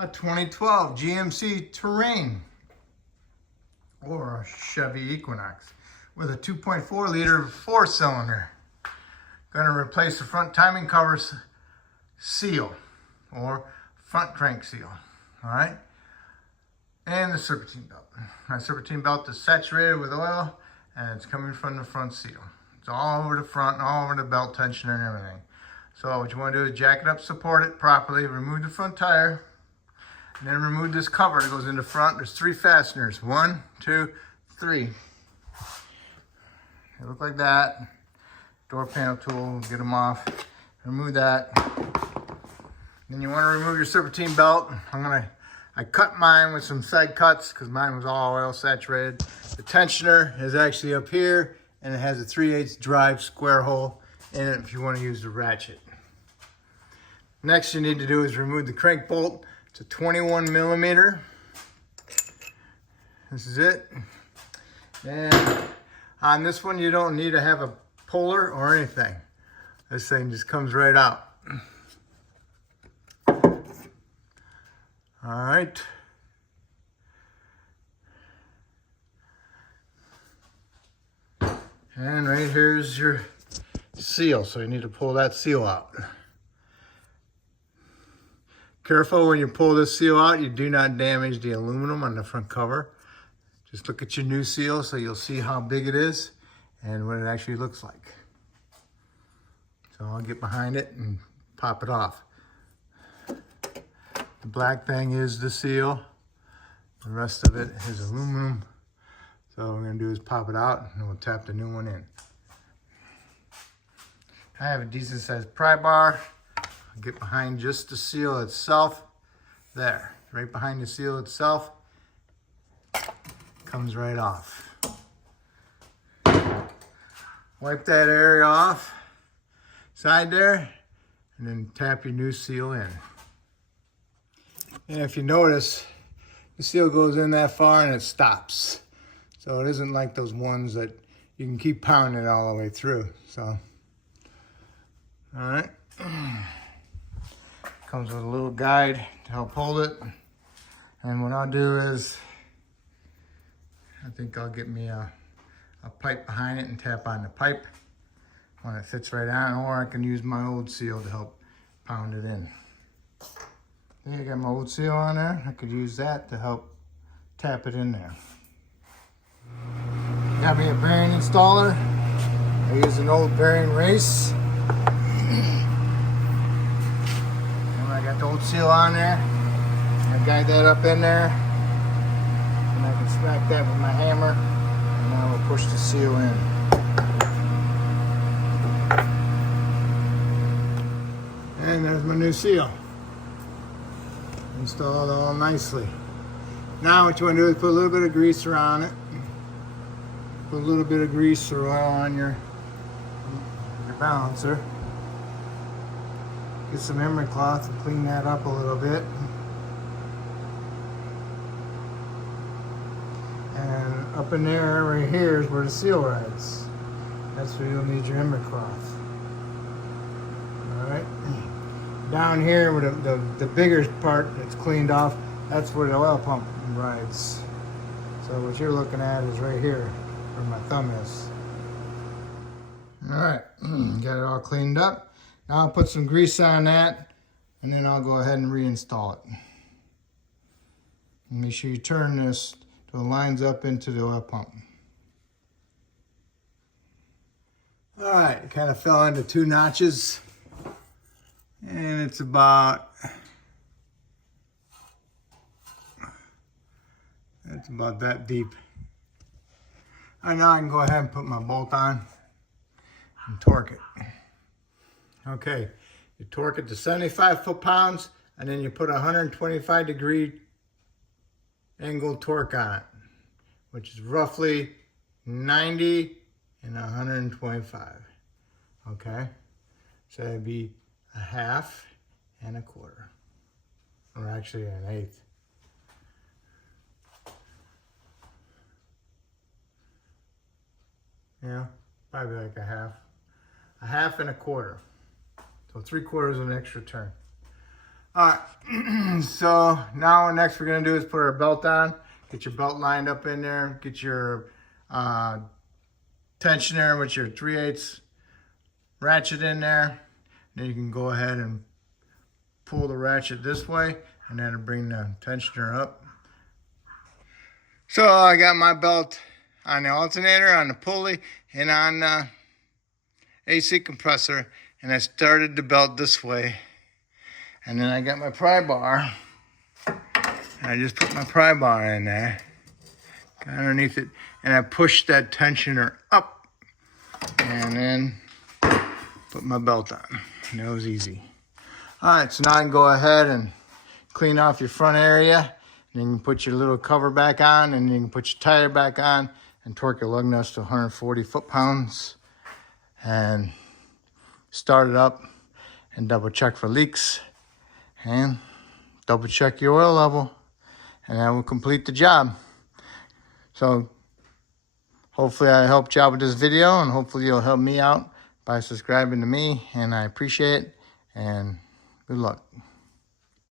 a 2012 GMC Terrain or a Chevy Equinox with a 2.4 liter 4-cylinder. Going to replace the front timing cover seal or front crank seal. All right, and the serpentine belt. My serpentine belt is saturated with oil and it's coming from the front seal. It's all over the front and all over the belt tensioner and everything. So what you want to do is jack it up, support it properly, remove the front tire, and then remove this cover that goes in the front. There's 3 fasteners. 1, 2, 3. They look like that. Door panel tool, get them off. Remove that. Then you want to remove your serpentine belt. I cut mine with some side cuts because mine was all oil saturated. The tensioner is actually up here and it has a 3/8 drive square hole in it if you want to use the ratchet. Next you need to do is remove the crank bolt. It's a 21 millimeter. This is it. And on this one you don't need to have a puller or anything. This thing just comes right out. All right. And right here's your seal, so you need to pull that seal out. Careful when you pull this seal out, you do not damage the aluminum on the front cover. Just look at your new seal so you'll see how big it is and what it actually looks like. So I'll get behind it and pop it off. The black thing is the seal. The rest of it is aluminum. So what we're gonna do is pop it out and we'll tap the new one in. I have a decent sized pry bar. I'll get behind just the seal itself. There, right behind the seal itself. Comes right off. Wipe that area off, side there, and then tap your new seal in. And if you notice, the seal goes in that far and it stops. So it isn't like those ones that you can keep pounding it all the way through. So, all right. Comes with a little guide to help hold it. And what I'll do is, I think I'll get me a pipe behind it and tap on the pipe when it fits right on, or I can use my old seal to help pound it in. There, I got my old seal on there. I could use that to help tap it in there. Got me a bearing installer. I use an old bearing race. And I got the old seal on there. I guide that up in there. And I can smack that with my hammer. And I will push the seal in. And there's my new seal. Installed all nicely. Now what you want to do is put a little bit of grease around it. Put a little bit of grease or oil on your balancer. Get some emery cloth and clean that up a little bit. And up in there, right here, is where the seal rides. That's where you'll need your emery cloth. Alright. Down here, where the bigger part that's cleaned off, that's where the oil pump rides. So what you're looking at is right here, where my thumb is. Alright, got it all cleaned up. Now I'll put some grease on that, and then I'll go ahead and reinstall it. And make sure you turn this till it lines up into the oil pump. Alright, it kind of fell into 2 notches. And it's about that deep. All right, now I can go ahead and put my bolt on and torque it. Okay, you torque it to 75 foot-pounds, and then you put a 125-degree angle torque on it, which is roughly 90 and 125. Okay, so that'd be a 1/2 and a 1/4, or actually an 1/8. Yeah, probably like a 1/2 and a 1/4. So 3/4 of an extra turn. All right, so now what next we're gonna do is put our belt on. Get your belt lined up in there. Get your tensioner with your 3/8 ratchet in there. Then you can go ahead and pull the ratchet this way, and then bring the tensioner up. So I got my belt on the alternator, on the pulley, and on the AC compressor, and I started the belt this way. And then I got my pry bar. I just put my pry bar in there, got underneath it, and I pushed that tensioner up, and then put my belt on. And that was easy. All right, so now I can go ahead and clean off your front area. And you can put your little cover back on, and you can put your tire back on, and torque your lug nuts to 140 foot-pounds. And start it up, and double check for leaks, and double check your oil level, and that will complete the job. So hopefully I helped you out with this video, and hopefully you'll help me out by subscribing to me, and I appreciate it, and good luck.